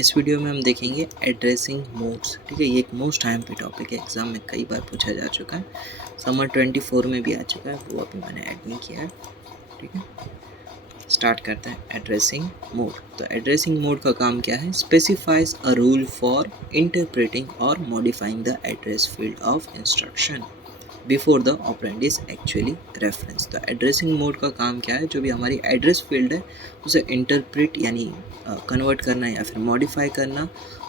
इस वीडियो में हम देखेंगे एड्रेसिंग मोड्स। ठीक है, ये एक मोस्ट IMP टॉपिक है, एग्जाम में कई बार पूछा जा चुका है, समर 24 में भी आ चुका है, वो अभी मैंने ऐड नहीं किया है। ठीक है, स्टार्ट करते हैं एड्रेसिंग मोड। तो एड्रेसिंग मोड का काम क्या है? Specifies a rule for interpreting or modifying the address field of instruction before the operand is actually reference. तो एड्रेसिंग मोड का काम क्या है? जो भी हमारी एड्रेस फील्ड है उसे इंटरप्रेट यानी कन्वर्ट करना या फिर मॉडिफाई करना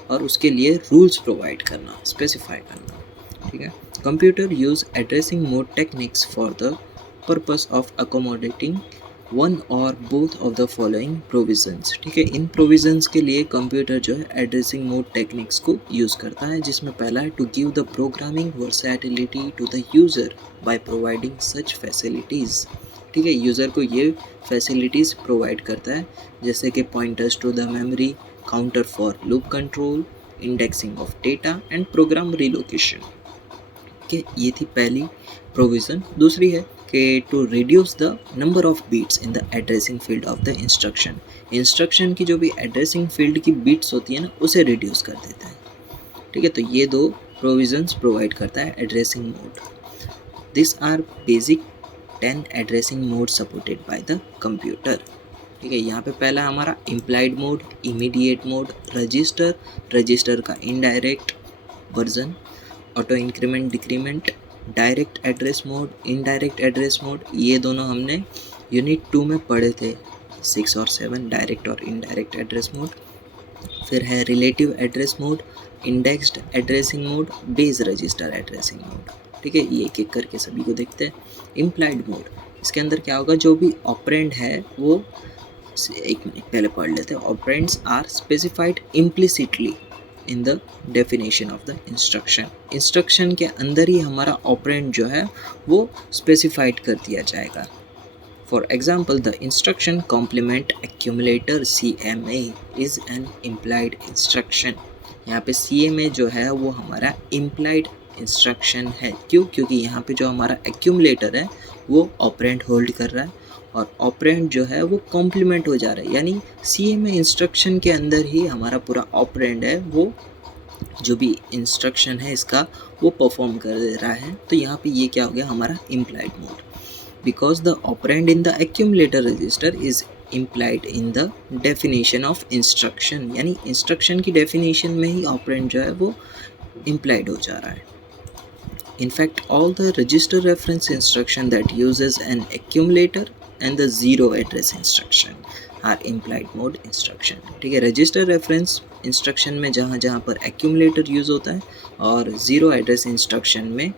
और उसके लिए रूल्स प्रोवाइड करना, स्पेसिफाई करना। ठीक है, computer use addressing mode techniques for the purpose of accommodating one or both of the following provisions. ठीक है, इन प्रोविजंस के लिए कंप्यूटर जो है एड्रेसिंग मोड टेक्निक्स को यूज़ करता है, जिसमें पहला है to give the programming versatility to the user by providing such facilities. ठीक है, यूज़र को ये फैसिलिटीज़ प्रोवाइड करता है जैसे कि pointers to the memory, counter for loop control, indexing of data and program relocation. कि ये थी पहली प्रोविज़न। दूसरी है कि to reduce the number of bits in the addressing field of the instruction. Instruction की जो भी एड्रेसिंग फील्ड की बीट्स होती है ना, उसे रिड्यूस कर देता है। ठीक है, तो ये दो प्रोविजंस प्रोवाइड करता है addressing mode. This are basic 10 addressing mode supported by the computer. ठीक है, यहाँ पे पहला हमारा implied mode, immediate mode, register, register का indirect version, auto increment decrement, direct address mode, indirect address mode. ये दोनों हमने यूनिट 2 में पढ़े थे, 6 और 7, डायरेक्ट और इनडायरेक्ट एड्रेस मोड। फिर है relative address mode, indexed addressing mode, base register addressing mode. ठीक है, ये एक एक करके सभी को देखते हैं। इम्प्लाइड मोड, इसके अंदर क्या होगा? जो भी ऑपरेंड है वो, एक मिनट पहले पढ़ लेते हैं। Operands are specified implicitly in the definition of the instruction. Instruction के अंदर ही हमारा ऑपरेंड जो है वो स्पेसिफाइड कर दिया जाएगा। For example, the instruction complement accumulator CMA is an implied instruction. यहाँ पे CMA जो है वो हमारा इम्प्लाइड इंस्ट्रक्शन है। क्यों? क्योंकि यहाँ पे जो हमारा एक्यूमुलेटर है वो ऑपरेंड होल्ड कर रहा है और ऑपरेंड जो है वो कॉम्प्लीमेंट हो जा रहा है, यानी CMA इंस्ट्रक्शन के अंदर ही हमारा पूरा ऑपरेंड है वो जो भी इंस्ट्रक्शन है इसका वो परफॉर्म कर दे रहा है। तो यहाँ पे ये क्या हो गया? हमारा implied mode. Because the operand in the accumulator register is implied in the definition of instruction, यानी इंस्ट्रक्शन की डेफिनेशन में ही ऑपरेंड जो है वो इम्प्लाइड हो जा रहा है। In fact, all the register reference instruction that uses an accumulator and the zero address instruction are implied mode instruction. ठीक है, रजिस्टर रेफरेंस इंस्ट्रक्शन में जहाँ जहाँ पर एक्यूमुलेटर यूज़ होता है और ज़ीरो एड्रेस इंस्ट्रक्शन में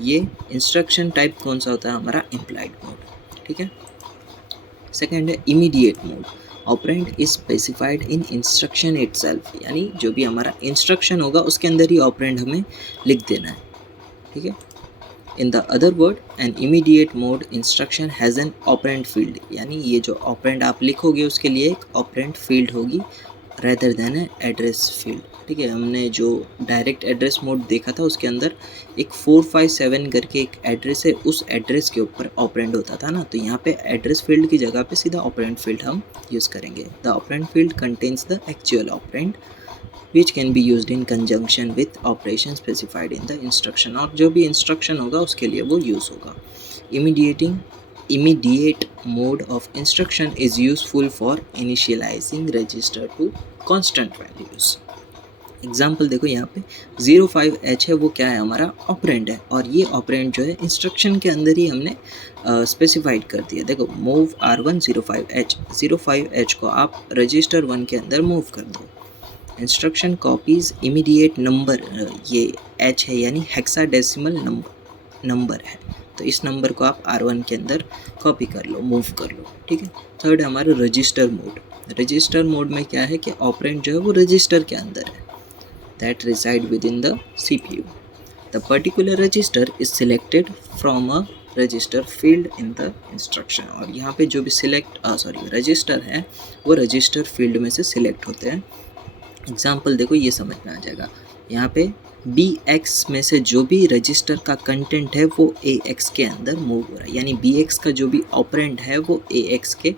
ये इंस्ट्रक्शन टाइप कौन सा होता है? हमारा इम्प्लाइड मोड। ठीक है, सेकेंड है immediate mode. Operand is specified in instruction itself, यानी जो भी हमारा इंस्ट्रक्शन होगा उसके अंदर ही ऑपरेंड हमें लिख देना है। ठीक है, in the other word an immediate mode instruction has an operand field, यानी ये जो ऑपरेंड आप लिखोगे उसके लिए एक ऑपरेंड फील्ड होगी रेदर देन ए एड्रेस फील्ड। ठीक है, हमने जो डायरेक्ट एड्रेस मोड देखा था उसके अंदर एक 457 करके एक एड्रेस है, उस एड्रेस के ऊपर ऑपरेंड होता था ना, तो यहाँ पे एड्रेस फील्ड की जगह पे सीधा ऑपरेंड फील्ड हम यूज़ करेंगे। The operand field contains the actual operand which can be used in conjunction with operation specified in the instruction, और जो भी इंस्ट्रक्शन होगा उसके लिए वो यूज़ होगा। Immediate mode of instruction is useful for initializing register to constant values। Example देखो, यहाँ पे 05H है, वो क्या है? हमारा ऑपरेंड है और ये ऑपरेंड जो है इंस्ट्रक्शन के अंदर ही हमने स्पेसिफाइड कर दिया। देखो, मूव R1 05H, 05H को आप रजिस्टर 1 के अंदर मूव कर दो। इंस्ट्रक्शन कॉपीज इमीडिएट नंबर, ये H है यानी हेक्साडेसिमल नंबर है, तो इस नंबर को आप R1 के अंदर कॉपी कर लो, मूव कर लो। ठीक है, थर्ड है हमारा रजिस्टर मोड। रजिस्टर मोड में क्या है कि ऑपरेंड जो है वो रजिस्टर के अंदर है, that reside within the CPU। The particular register is selected from a register field in the instruction, और यहाँ पे जो भी रजिस्टर है वो रजिस्टर फील्ड में से सिलेक्ट होते हैं। एग्जाम्पल देखो, ये समझ में आ जाएगा। यहाँ पे BX में से जो भी रजिस्टर का कंटेंट है वो AX के अंदर मूव हो रहा है, यानी BX का जो भी ऑपरेंड है वो AX के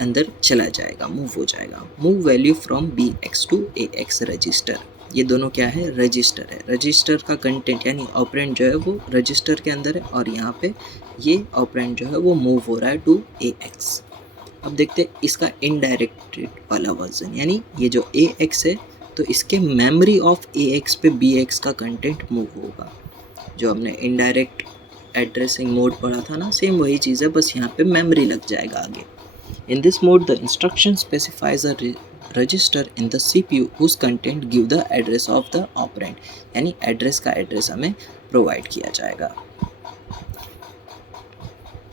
अंदर चला जाएगा, मूव हो जाएगा। Move value from BX to AX register, ये दोनों क्या है, रजिस्टर है। रजिस्टर का कंटेंट यानी ऑपरेंड जो है वो रजिस्टर के अंदर है, और यहाँ पे ये ऑपरेंड जो है वो मूव हो रहा है टू AX। अब देखते हैं इसका इनडायरेक्टेड वाला वर्जन, यानी ये जो AX है तो इसके मेमोरी ऑफ AX पे BX का कंटेंट मूव होगा। जो हमने इनडायरेक्ट एड्रेसिंग मोड पढ़ा था ना, सेम वही चीज़ है, बस यहाँ पे मेमोरी लग जाएगा आगे। इन this mode the instruction specifies a resistor in the CPU whose content give the address of the operand, यानी एड्रेस का एड्रेस हमें प्रोवाइड किया जाएगा।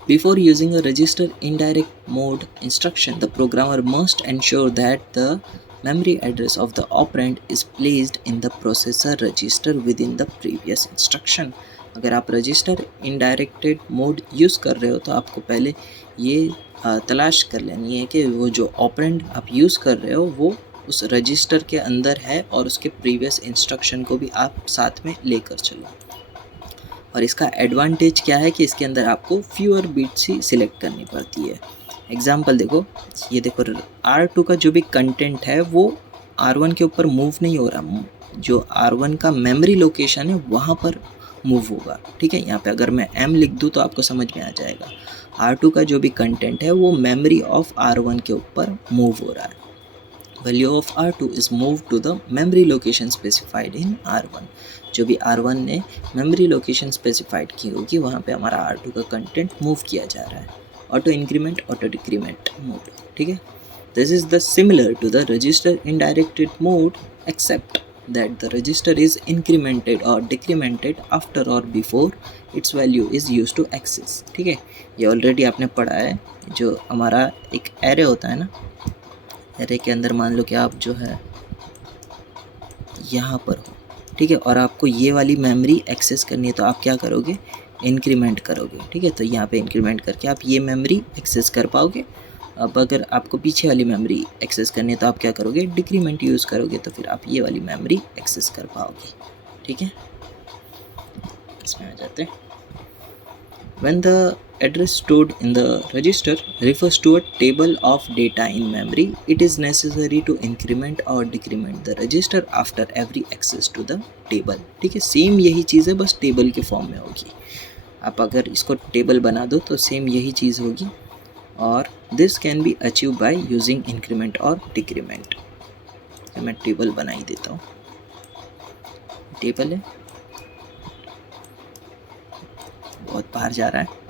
Before using a register indirect mode instruction, the programmer must ensure that the memory address of the operand is placed in the processor register within the previous instruction। अगर आप register indirected mode use कर रहे हो तो आपको पहले ये तलाश कर लेनी है कि वो जो ऑपरेंड आप यूज़ कर रहे हो वो उस रजिस्टर के अंदर है, और उसके प्रीवियस इंस्ट्रक्शन को भी आप साथ में लेकर चलो। और इसका एडवांटेज क्या है कि इसके अंदर आपको फ्यूअर बिट्स ही सिलेक्ट करनी पड़ती है। एग्जांपल देखो, ये देखो R2 का जो भी कंटेंट है वो R1 के ऊपर मूव नहीं हो रहा, जो R1 का मेमोरी लोकेशन है वहाँ पर मूव होगा। ठीक है, यहाँ पे अगर मैं M लिख दूँ तो आपको समझ में आ जाएगा। R2 का जो भी कंटेंट है वो मेमोरी ऑफ R1 के ऊपर मूव हो रहा है। Value of R2 is move to the memory location specified in R1। जो भी R1 ने मेमोरी लोकेशन स्पेसिफाइड की होगी वहाँ पे हमारा R2 का कंटेंट मूव किया जा रहा है। Auto increment auto decrement mode, ठीक है। This is the similar to the register indirected mode except that the register is incremented or decremented after or before its value is used to access। ठीक है, ये already आपने पढ़ा है। जो हमारा एक एरे होता है ना, एरे के अंदर मान लो कि आप जो है यहाँ पर हो, ठीक है, और आपको ये वाली मेमोरी एक्सेस करनी है तो आप क्या करोगे, इंक्रीमेंट करोगे। ठीक है, तो यहाँ पे इंक्रीमेंट करके आप ये मेमोरी एक्सेस कर पाओगे। अब अगर आपको पीछे वाली मेमोरी एक्सेस करनी है तो आप क्या करोगे, डिक्रीमेंट यूज़ करोगे, तो फिर आप ये वाली मेमोरी एक्सेस कर पाओगे। ठीक है, इसमें आ जाते हैं। When the address stored in the register refers to a table of data in memory, it is necessary to increment or decrement the register after every access to the table। ठीक है, same यही चीज़ है, बस table के form में होगी। आप अगर इसको टेबल बना दो तो सेम यही चीज़ होगी, और this can be achieve by using increment और डिक्रीमेंट। मैं टेबल बना ही देता हूँ, टेबल है, बहुत बाहर जा रहा है।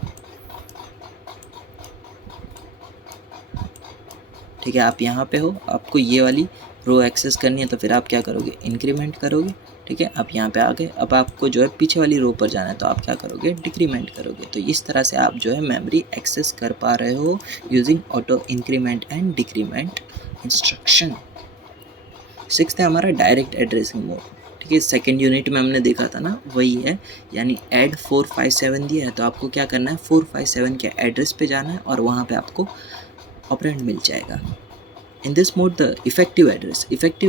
ठीक है, आप यहाँ पे हो, आपको ये वाली रो एक्सेस करनी है तो फिर आप क्या करोगे, इंक्रीमेंट करोगे। ठीक है, आप यहाँ पे आ गए। अब आपको जो है पीछे वाली रो पर जाना है तो आप क्या करोगे, डिक्रीमेंट करोगे। तो इस तरह से आप जो है मेमोरी एक्सेस कर पा रहे हो using auto increment and decrement instruction. Sixth है हमारा डायरेक्ट एड्रेसिंग मोड। ठीक है, सेकेंड यूनिट में हमने देखा था ना, वही है, यानी ऐड 457 दिया है तो आपको क्या करना है, 457 के एड्रेस पे जाना है और वहाँ पे आपको ऑपरेंड मिल जाएगा। इन this mode the effective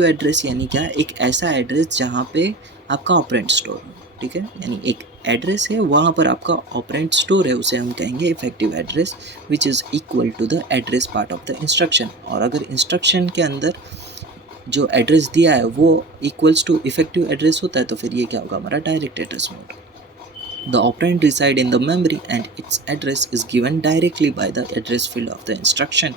address यानी क्या, एक ऐसा एड्रेस जहाँ पे आपका ऑपरेंड स्टोर हो। ठीक है, यानी एक एड्रेस है वहाँ पर आपका ऑपरेंड स्टोर है, उसे हम कहेंगे effective address, which is equal to the address part of the instruction. और अगर इंस्ट्रक्शन के अंदर जो एड्रेस दिया है वो इक्वल्स टू इफेक्टिव एड्रेस होता है तो फिर ये क्या होगा, हमारा direct address mode. The operand reside in the memory and its address is given directly by the address field of the instruction।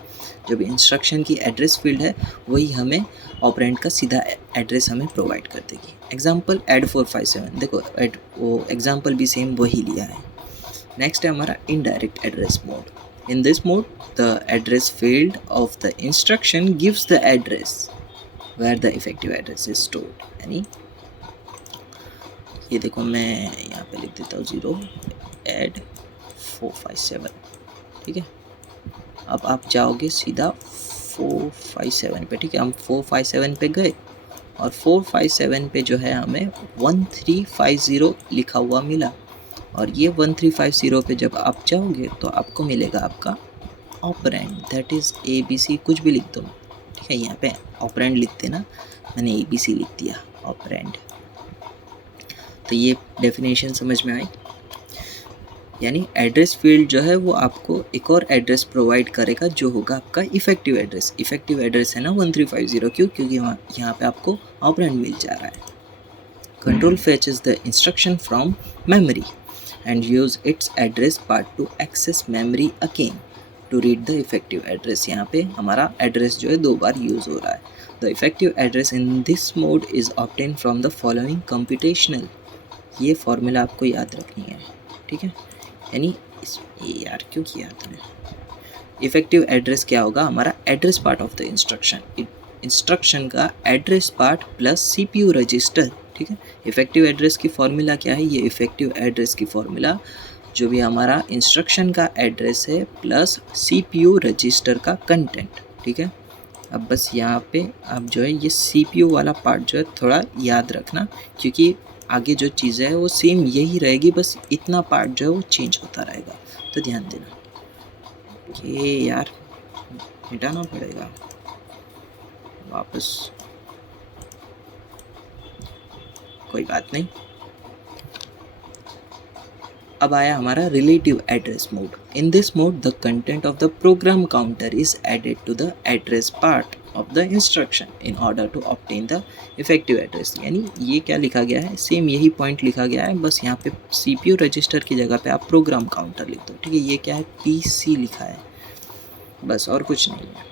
जो भी इंस्ट्रक्शन की एड्रेस फील्ड है वही हमें ऑपरेंड का सीधा एड्रेस हमें प्रोवाइड कर देगी। एग्जाम्पल ऐड 457, देखो ऐड वो एग्जाम्पल भी सेम वही लिया है। नेक्स्ट है हमारा indirect address mode. In this mode the address field of the instruction gives the address where the effective address is stored. यानी ये देखो, मैं यहाँ पे लिख देता हूँ 0 ऐड 457। ठीक है, अब आप जाओगे सीधा 457 पे। ठीक है, हम 457 पे गए और 457 पे जो है हमें 1350 लिखा हुआ मिला, और ये 1350 पे जब आप जाओगे तो आपको मिलेगा आपका ऑपरेंड, दैट इज़ ABC, कुछ भी लिख दो। ठीक है, यहाँ पे ऑपरेंड लिखते ना, मैंने ABC लिख दिया, ऑपरेंड। तो ये डेफिनेशन समझ में आई। यानी एड्रेस फील्ड जो है वो आपको एक और एड्रेस प्रोवाइड करेगा जो होगा आपका इफेक्टिव एड्रेस। इफेक्टिव एड्रेस है ना 1350, क्यों? क्योंकि यहाँ पे आपको ऑपरेंड मिल जा रहा है। Control fetches the instruction from memory and use its address part to access memory again to read the effective address। यहाँ पे हमारा एड्रेस जो है 2 बार यूज़ हो रहा है। The effective address in this mode is obtained from the following computational। ये formula आपको याद रखनी है, ठीक है? यानी ये यार क्यों किया तुमने? इफेक्टिव एड्रेस क्या होगा? हमारा address part of the instruction, instruction का address part plus CPU register, ठीक है? इफेक्टिव एड्रेस की फॉर्मूला क्या है? ये इफेक्टिव एड्रेस की फॉर्मूला जो भी हमारा इंस्ट्रक्शन का एड्रेस है प्लस CPU रजिस्टर का कंटेंट, ठीक है? अब बस यहाँ पे आप जो है ये CPU वाला पार्ट जो है थोड़ा याद रखना, क्योंकि आगे जो चीज़ें है वो सेम यही रहेगी, बस इतना पार्ट जो है वो चेंज होता रहेगा, तो ध्यान देना। कि यार मिटाना पड़ेगा वापस, कोई बात नहीं। अब आया हमारा relative address mode. In this mode the content of the program counter is added to the address part of the instruction in order to obtain the effective address. यानी ये क्या लिखा गया है? सेम यही पॉइंट लिखा गया है, बस यहाँ पे CPU रजिस्टर की जगह पे आप प्रोग्राम काउंटर लिख दो, ठीक है? ये क्या है? PC लिखा है, बस और कुछ नहीं है।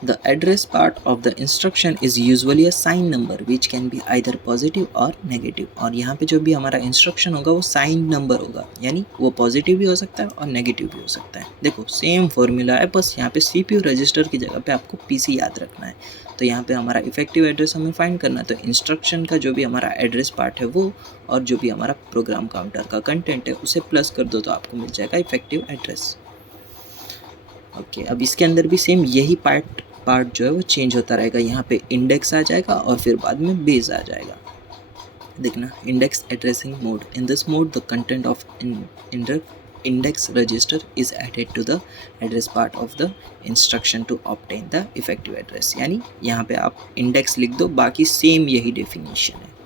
The address part of the instruction is usually a sign number which can be either positive or negative। और यहाँ पे जो भी हमारा इंस्ट्रक्शन होगा वो साइन नंबर होगा, यानी वो पॉजिटिव भी हो सकता है और नेगेटिव भी हो सकता है। देखो सेम फॉर्मूला है, बस यहाँ पे CPU रजिस्टर की जगह पे आपको PC याद रखना है। तो यहाँ पे हमारा इफेक्टिव एड्रेस हमें फाइंड करना है, तो इंस्ट्रक्शन का जो भी हमारा एड्रेस पार्ट है वो और जो भी हमारा प्रोग्राम काउंटर का कंटेंट है उसे प्लस कर दो, तो आपको मिल जाएगा इफेक्टिव एड्रेस। ओके, अब इसके अंदर भी सेम यही पार्ट जो है वो चेंज होता रहेगा। यहाँ पे इंडेक्स आ जाएगा और फिर बाद में बेस आ जाएगा। देखना, index addressing mode. In this mode the content of index register is added to the address part of the instruction to obtain the effective address. यानी यहाँ पे आप इंडेक्स लिख दो, बाकी सेम यही डेफिनेशन है।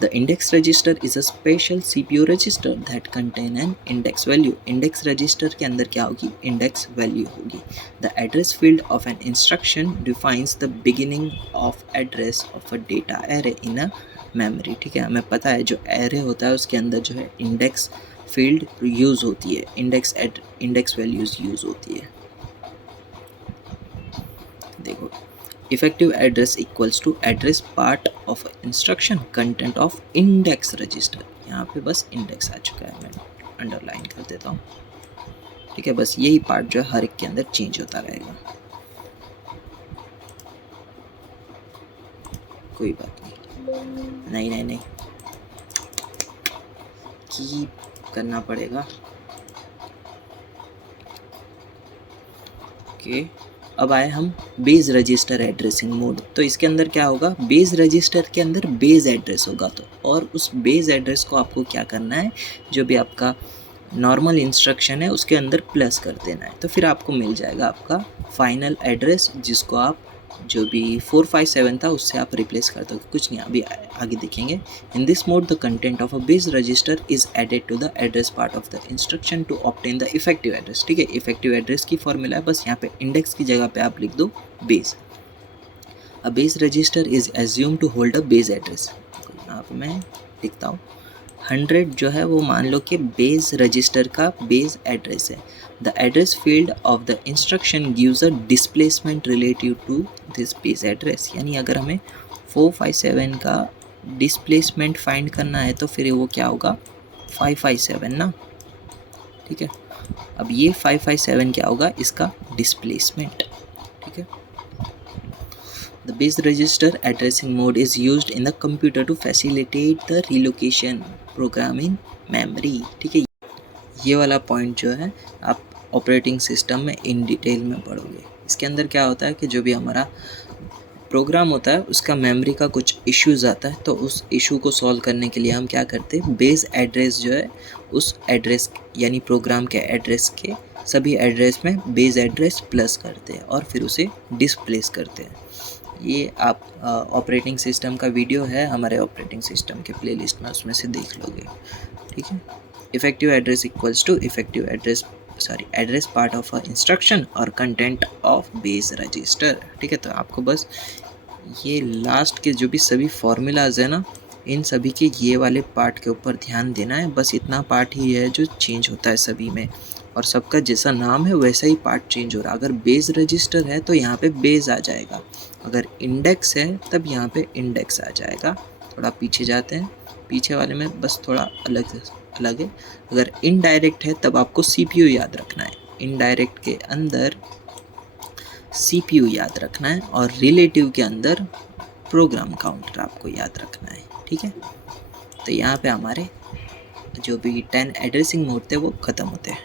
The index register is a special CPU register that contain an index value। index register के अंदर क्या होगी? index value होगी। The address field of an instruction defines the beginning of address of a data array in a memory। ठीक है, हमें पता है जो array होता है उसके अंदर जो है index field यूज़ होती है, index values यूज़ होती है। देखो, effective address equals to address part of instruction content of index register. यहाँ पे बस इंडेक्स आ चुका है, मैं अंडरलाइन कर देता हूँ, ठीक है? बस यही पार्ट जो है हर एक के अंदर चेंज होता रहेगा, कोई बात नहीं। नहीं कीप करना पड़ेगा। ओके, अब आए हम बेस रजिस्टर एड्रेसिंग मोड। तो इसके अंदर क्या होगा? बेस रजिस्टर के अंदर बेस एड्रेस होगा, तो और उस बेस एड्रेस को आपको क्या करना है? जो भी आपका नॉर्मल इंस्ट्रक्शन है उसके अंदर प्लस कर देना है, तो फिर आपको मिल जाएगा आपका फाइनल एड्रेस, जिसको आप जो भी 457 था उससे आप रिप्लेस कर दो। कुछ नहीं, अभी आगे देखेंगे। In this mode the content of a base register is added to the address part of the instruction to obtain the effective address. ठीक है, इफेक्टिव एड्रेस की फॉर्मूला है, बस यहाँ पे इंडेक्स की जगह पे आप लिख दो base. A base register is assume to hold a base address. यहाँ पे मैं लिखता हूँ 100 जो है वो मान लो कि बेस रजिस्टर का बेस एड्रेस है। The address field of the instruction gives a displacement relative to this base address. यानी अगर हमें 457 का डिस्प्लेसमेंट फाइंड करना है तो फिर वो क्या होगा? 557 ना, ठीक है। अब ये 557 क्या होगा? इसका डिस्प्लेसमेंट, ठीक है। The base register addressing mode is used in the computer to facilitate the relocation program in memory। ठीक है, ये वाला पॉइंट जो है आप ऑपरेटिंग सिस्टम में इन डिटेल में पढ़ोगे। इसके अंदर क्या होता है कि जो भी हमारा प्रोग्राम होता है उसका मेमोरी का कुछ इश्यूज़ आता है, तो उस इशू को सॉल्व करने के लिए हम क्या करते हैं? बेस एड्रेस जो है उस एड्रेस यानी प्रोग्राम के एड्रेस के सभी एड्रेस में बेस एड्रेस प्लस करते हैं और फिर उसे डिस्प्लेस करते हैं। ये आप ऑपरेटिंग सिस्टम का वीडियो है हमारे ऑपरेटिंग सिस्टम के प्लेलिस्ट में, उसमें से देख लोगे, ठीक है। Effective address equals to effective address address part of a instruction और कंटेंट ऑफ बेस रजिस्टर। ठीक है, तो आपको बस ये लास्ट के जो भी सभी फॉर्मूलाज है ना, इन सभी के ये वाले पार्ट के ऊपर ध्यान देना है। बस इतना पार्ट ही है जो चेंज होता है सभी में, और सबका जैसा नाम है वैसा ही पार्ट चेंज हो रहा है। अगर बेस रजिस्टर है तो यहाँ पे बेस आ जाएगा, अगर इंडेक्स है तब यहाँ पे इंडेक्स आ जाएगा। थोड़ा पीछे जाते हैं, पीछे वाले में बस थोड़ा अलग है। अगर इनडायरेक्ट है तब आपको CPU याद रखना है, इनडायरेक्ट के अंदर CPU याद रखना है, और रिलेटिव के अंदर प्रोग्राम काउंटर आपको याद रखना है। ठीक है, तो यहाँ पे हमारे जो भी 10 एड्रेसिंग मोड थे वो ख़त्म होते हैं।